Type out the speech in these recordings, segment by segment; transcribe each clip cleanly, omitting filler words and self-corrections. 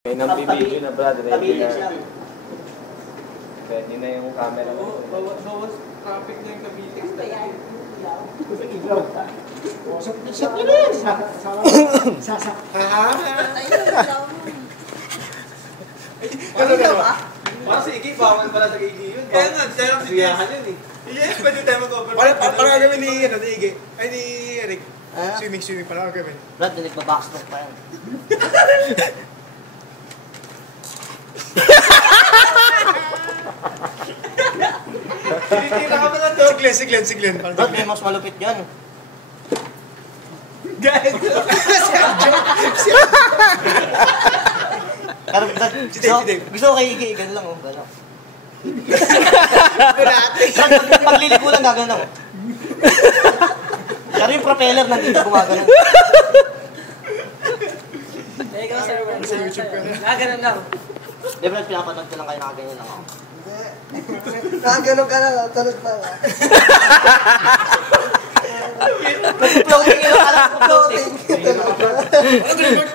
May nang-video na brad, ready na. lang. Ready na yung camera mo. Bawas traffic na yung Cavitex talaga. Sa pilis! Sa Ano na ba? Parang si Iggy, bawal pala sa Iggy yun. Kaya nga, siya lang si Siyahan yun eh. Yes, pwede tayo mag-over. Parang gagawin ni Iggy. Ay, ni Eric. Swimming, parang gagawin. Brad, nagbabackstop pa yan. Tinitira ka pa na to. Si Glenn. Brad, may mas malupit yan. Guys! Pero Brad, Si Dave. gusto ko kay Iggy, ganun lang oh, gano'n. Brad, pagliligo lang gagawin lang oh. Pero yung propeller nandito gumagano. Sa YouTube ka na. Ganun lang. Di Brad, pinapanood ko lang kayo nakaganyan lang ako. Nakagano ka na, talot pa. Floating yun, alam ko floating.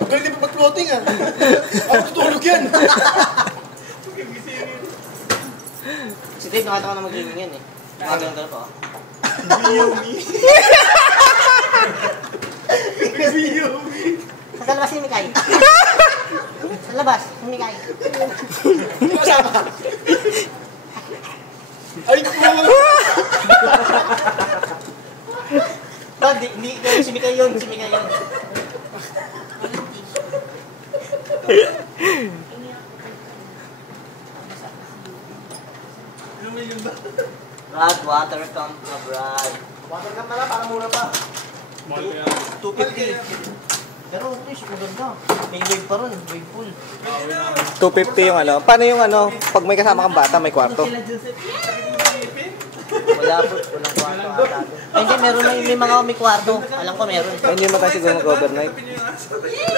Galing din mag-floating ah. Ako tutulog yan. Si Dave, nakita ko na mag-gaming yan eh. Nakagano pa oh. Sa labas si Mikay. Sa labas, si Mikay. Masama. Ay, Brad, hindi si Mikay yun, si Mikay yun. Lumilyon ba? Brad, water camp na Brad. Water ka pala, parang mura pa. 250. Pero please, maganda. May wave pa ron, wave pool. 250 yung ano. Paano yung ano, pag may kasama kang bata, may kwarto? Wala po, walang kwarto ata. Ay, hindi, meron na may mga may kwarto. Alam ko meron. Ay, hindi mo tayo siguro mag-overnight.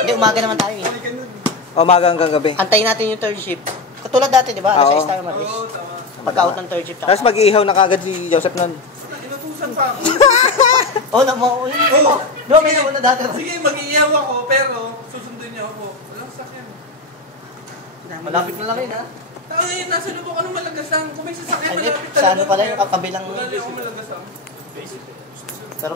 Hindi, umaga naman tayo eh. O umaga hanggang gabi. Antayin natin yung third shift. Katulad dati, di ba? Oo. Alas 6 tayo malis. Oo, tama. Pagka-out ng third shift. Tapos mag-iihaw na kagad si Joseph nun. Inutusan pa ako. Oh, naman. No, may naman na dati. Sige, mag-iiyaw ako, pero susundin niyo ako. Walang sakyan. Malapit na lang yun, ha? Tao yun, nasa lubok ka ng Malagasan. Kung may sasakyan, Hindi, malapit sa ano pala yung kabilang... Wala rin ako Malagasan. Pero